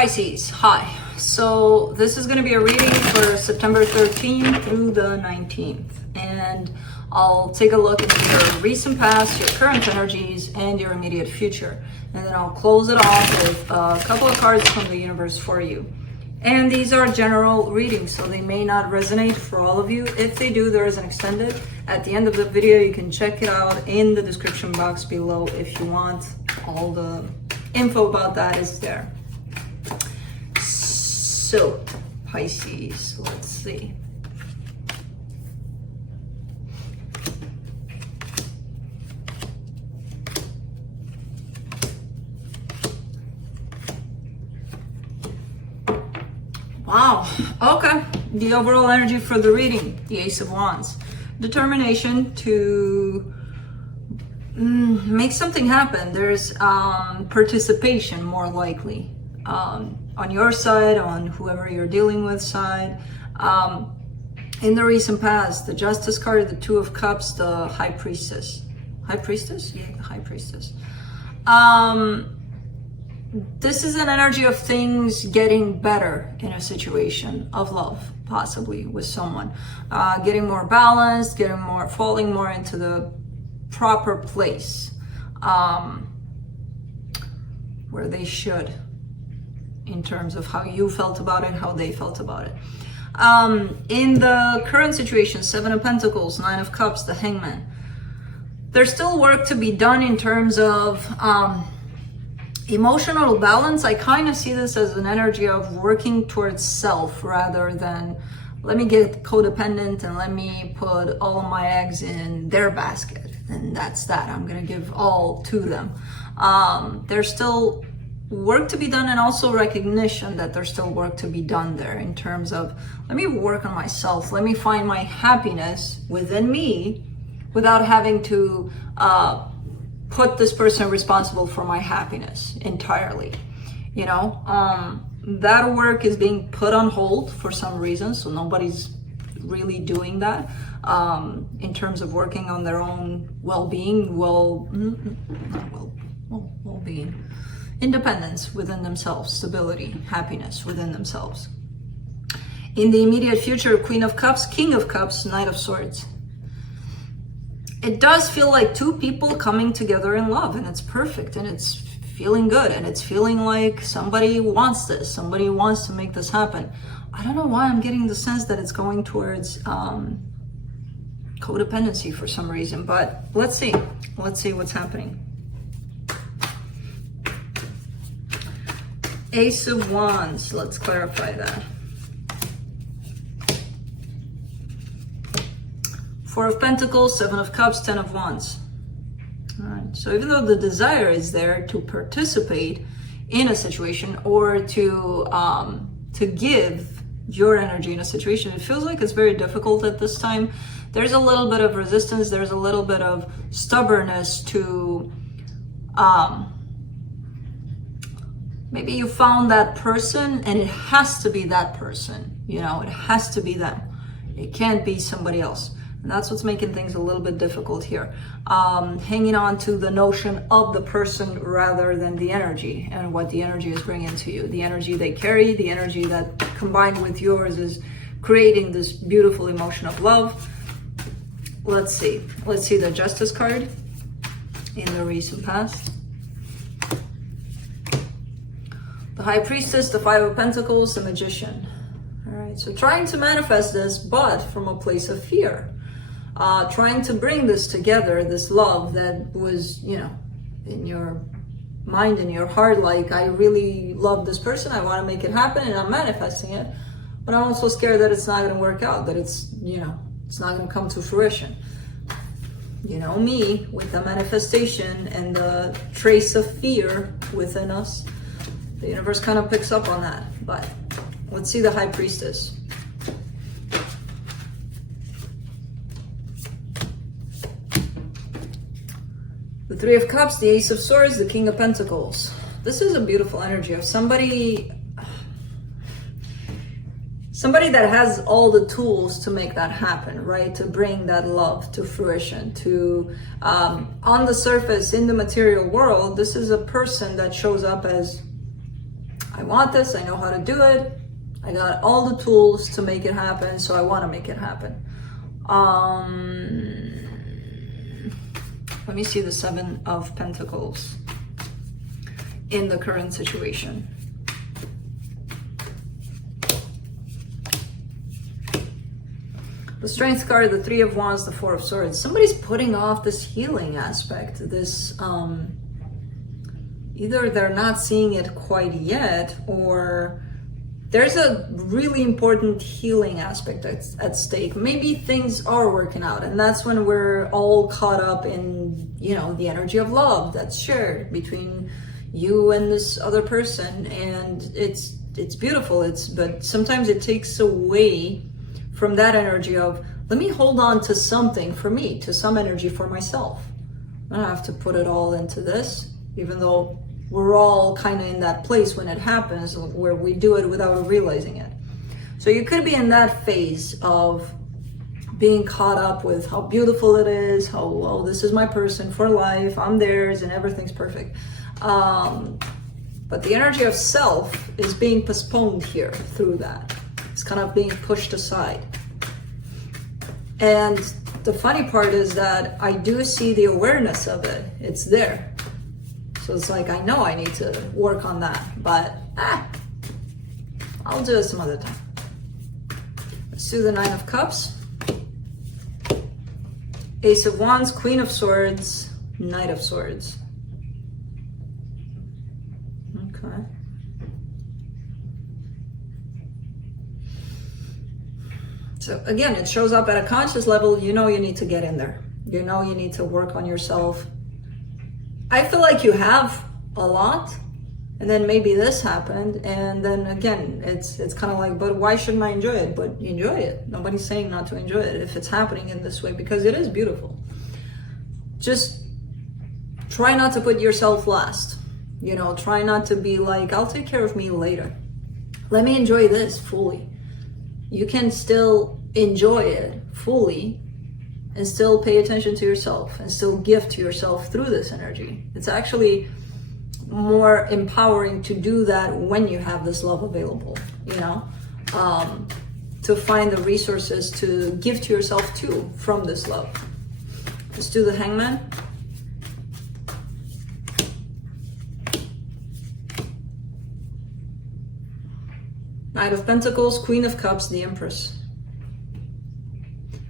Pisces, hi. So this is going to be a reading for September 13th through the 19th. And I'll take a look at your recent past, your current energies, and your immediate future. And then I'll close it off with a couple of cards from the universe for you. And these are general readings, so they may not resonate for all of you. If they do, there is an extended. At the end of the video, you can check it out in the description box below if you want. All the info about that is there. So, Pisces, let's see. Wow, okay. The overall energy for the reading, the Ace of Wands. Determination to make something happen. There's participation, more likely. On your side, on whoever you're dealing with side. In the recent past, the Justice card, the Two of Cups, the High Priestess. High Priestess? Yeah, the High Priestess. This is an energy of things getting better in a situation of love, possibly with someone. Getting more balanced, falling more into the proper place where they should, in terms of how you felt about it, how they felt about it. In the current situation, Seven of Pentacles, Nine of Cups, the Hangman. There's still work to be done in terms of emotional balance. I kind of see this as an energy of working towards self rather than let me get codependent and let me put all of my eggs in their basket. And that's that. I'm going to give all to them. There's still work to be done, and also recognition that there's still work to be done there in terms of let me work on myself. Let me find my happiness within me without having to put this person responsible for my happiness entirely. You know, that work is being put on hold for some reason, so nobody's really doing that in terms of working on their own well-being, well-being, independence within themselves, stability, happiness within themselves. In the immediate future, Queen of Cups, King of Cups, Knight of Swords. It does feel like two people coming together in love, and it's perfect, and it's feeling good, and it's feeling like somebody wants this, somebody wants to make this happen. I don't know why I'm getting the sense that it's going towards codependency for some reason, but let's see what's happening. Ace of Wands, let's clarify that. Four of Pentacles, Seven of Cups, Ten of Wands. All right, so even though the desire is there to participate in a situation or to give your energy in a situation, it feels like it's very difficult at this time. There's a little bit of resistance, there's a little bit of stubbornness to maybe you found that person and it has to be that person, you know, it has to be them. It can't be somebody else. And that's what's making things a little bit difficult here. Hanging on to the notion of the person rather than the energy and what the energy is bringing to you. The energy they carry, the energy that combined with yours is creating this beautiful emotion of love. Let's see the Justice card in the recent past. The High Priestess, the Five of Pentacles, the Magician. All right, so trying to manifest this, but from a place of fear. Trying to bring this together, this love that was, you know, in your mind, in your heart, like, I really love this person, I want to make it happen, and I'm manifesting it. But I'm also scared that it's not going to work out, that it's, you know, it's not going to come to fruition. You know me, with the manifestation and the trace of fear within us. The universe kind of picks up on that. But let's see the High Priestess. The Three of Cups, the Ace of Swords, the King of Pentacles. This is a beautiful energy of somebody that has all the tools to make that happen, right? To bring that love to fruition, to, on the surface, in the material world, this is a person that shows up as, I want this, I know how to do it, I got all the tools to make it happen, so I want to make it happen. Let me see the Seven of Pentacles in the current situation. The Strength card, the Three of Wands, the Four of Swords. Somebody's putting off this healing aspect, this either they're not seeing it quite yet, or there's a really important healing aspect at stake. Maybe things are working out, and that's when we're all caught up in, you know, the energy of love that's shared between you and this other person, and it's beautiful. But sometimes it takes away from that energy of, let me hold on to something for me, to some energy for myself. I don't have to put it all into this, even though we're all kind of in that place when it happens, where we do it without realizing it. So you could be in that phase of being caught up with how beautiful it is, how, well, this is my person for life, I'm theirs, and everything's perfect. But the energy of self is being postponed here through that. It's kind of being pushed aside. And the funny part is that I do see the awareness of it. It's there. So it's like, I know I need to work on that, but I'll do it some other time. Let's do the Nine of Cups, Ace of Wands, Queen of Swords, Knight of Swords. Okay. So again, it shows up at a conscious level. You know you need to get in there. You know you need to work on yourself. I feel like you have a lot, and then maybe this happened, and then again, it's kind of like, but why shouldn't I enjoy it? But enjoy it. Nobody's saying not to enjoy it if it's happening in this way, because it is beautiful. Just try not to put yourself last. You know, try not to be like, I'll take care of me later. Let me enjoy this fully. You can still enjoy it fully and still pay attention to yourself and still give to yourself through this energy. It's actually more empowering to do that when you have this love available, you know, to find the resources to give to yourself too from this love. Let's do the Hangman. Knight of Pentacles, Queen of Cups, the Empress.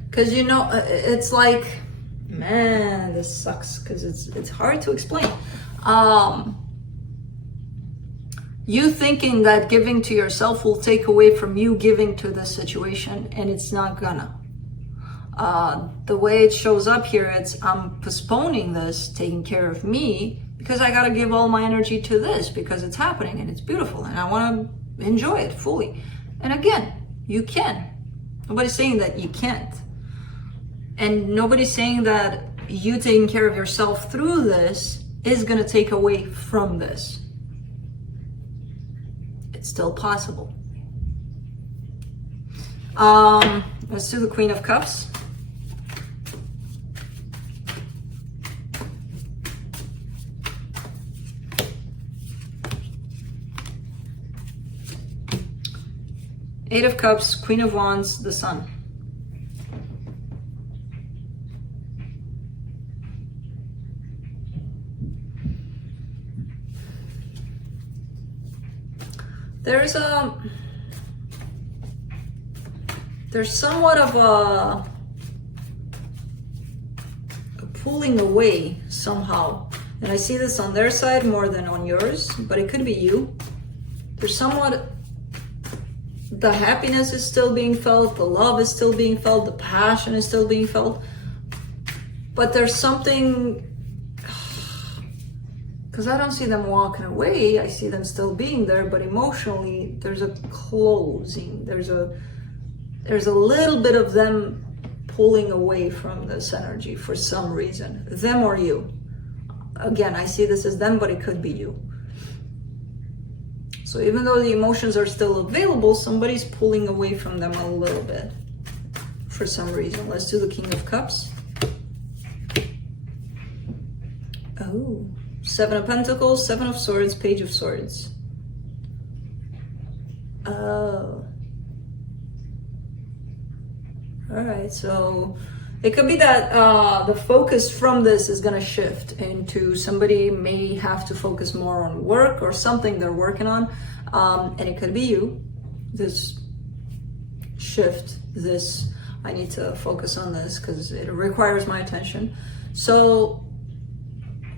Because, you know, it's like, man, this sucks because it's hard to explain. You thinking that giving to yourself will take away from you giving to the situation, and it's not gonna. The way it shows up here, it's I'm postponing this, taking care of me, because I gotta give all my energy to this because it's happening and it's beautiful and I want to enjoy it fully. And again, you can. Nobody's saying that you can't. And nobody's saying that you taking care of yourself through this is going to take away from this. It's still possible. Let's do the Queen of Cups. Eight of Cups, Queen of Wands, the Sun. There's somewhat of a pulling away somehow. And I see this on their side more than on yours, but it could be you. There's somewhat, the happiness is still being felt, the love is still being felt, the passion is still being felt. But there's something, because I don't see them walking away, I see them still being there, but emotionally there's a closing. There's a little bit of them pulling away from this energy for some reason. Them or you. Again, I see this as them, but it could be you. So even though the emotions are still available, somebody's pulling away from them a little bit for some reason. Let's do the King of Cups. Oh. Seven of Pentacles, Seven of Swords, Page of Swords. Oh. All right, so it could be that the focus from this is going to shift into somebody may have to focus more on work or something they're working on. And it could be you. This shift, this, I need to focus on this because it requires my attention. So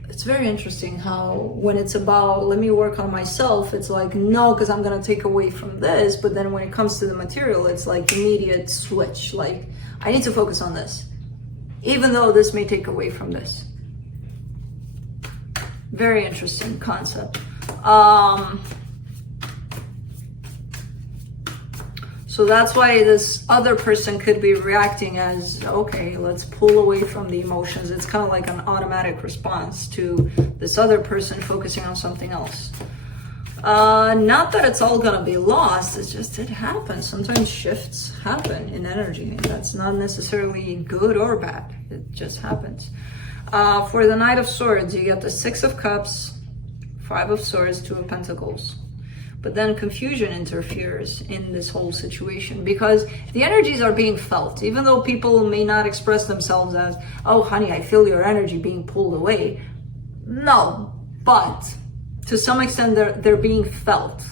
it's very interesting how when it's about, let me work on myself, it's like, no, because I'm going to take away from this. But then when it comes to the material, it's like immediate switch. Like, I need to focus on this, even though this may take away from this. Very interesting concept. So that's why this other person could be reacting as, okay, let's pull away from the emotions. It's kind of like an automatic response to this other person focusing on something else. Not that it's all gonna be lost, it's just it happens. Sometimes shifts happen in energy. That's not necessarily good or bad, it just happens. For the Knight of Swords, you get the Six of Cups, Five of Swords, Two of Pentacles. But then confusion interferes in this whole situation because the energies are being felt. Even though people may not express themselves as, oh honey, I feel your energy being pulled away. No, but to some extent they're being felt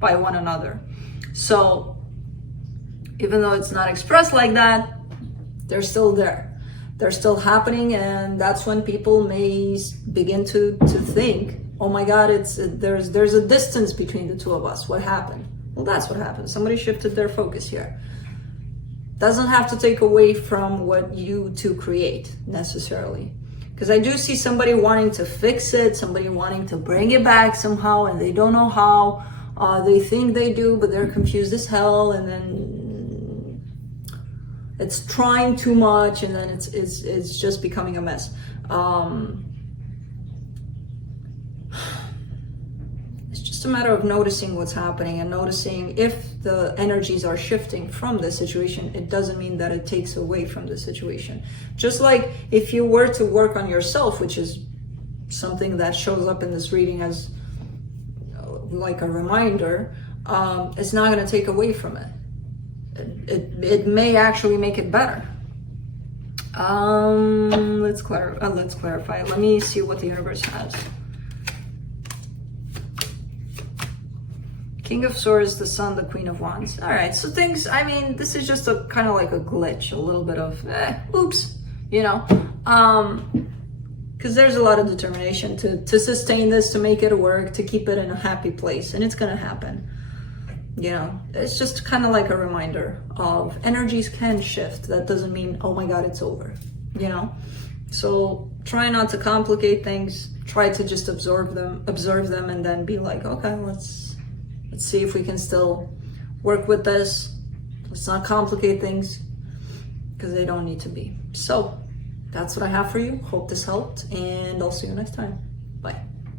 by one another. So even though it's not expressed like that, they're still there. They're still happening, and that's when people may begin to think, oh my God, there's a distance between the two of us. What happened? Well, that's what happened. Somebody shifted their focus here. Doesn't have to take away from what you two create necessarily. Because I do see somebody wanting to fix it, somebody wanting to bring it back somehow, and they don't know how. They think they do, but they're confused as hell, and then it's trying too much, and then it's just becoming a mess. It's a matter of noticing what's happening and noticing if the energies are shifting from the situation. It doesn't mean that it takes away from the situation. Just like if you were to work on yourself, which is something that shows up in this reading as like a reminder, it's not going to take away from it. It may actually make it better. Let's clarify. Let me see what the universe has. King of Swords, the Sun, the Queen of Wands. All right, so things, I mean, this is just a kind of like a glitch, a little bit of, oops, you know, because there's a lot of determination to sustain this, to make it work, to keep it in a happy place, and it's going to happen. You know, it's just kind of like a reminder of energies can shift. That doesn't mean, oh my God, it's over, you know? So try not to complicate things. Try to just observe them, and then be like, okay, let's see if we can still work with this. Let's not complicate things because they don't need to be. So that's what I have for you. Hope this helped, and I'll see you next time. Bye.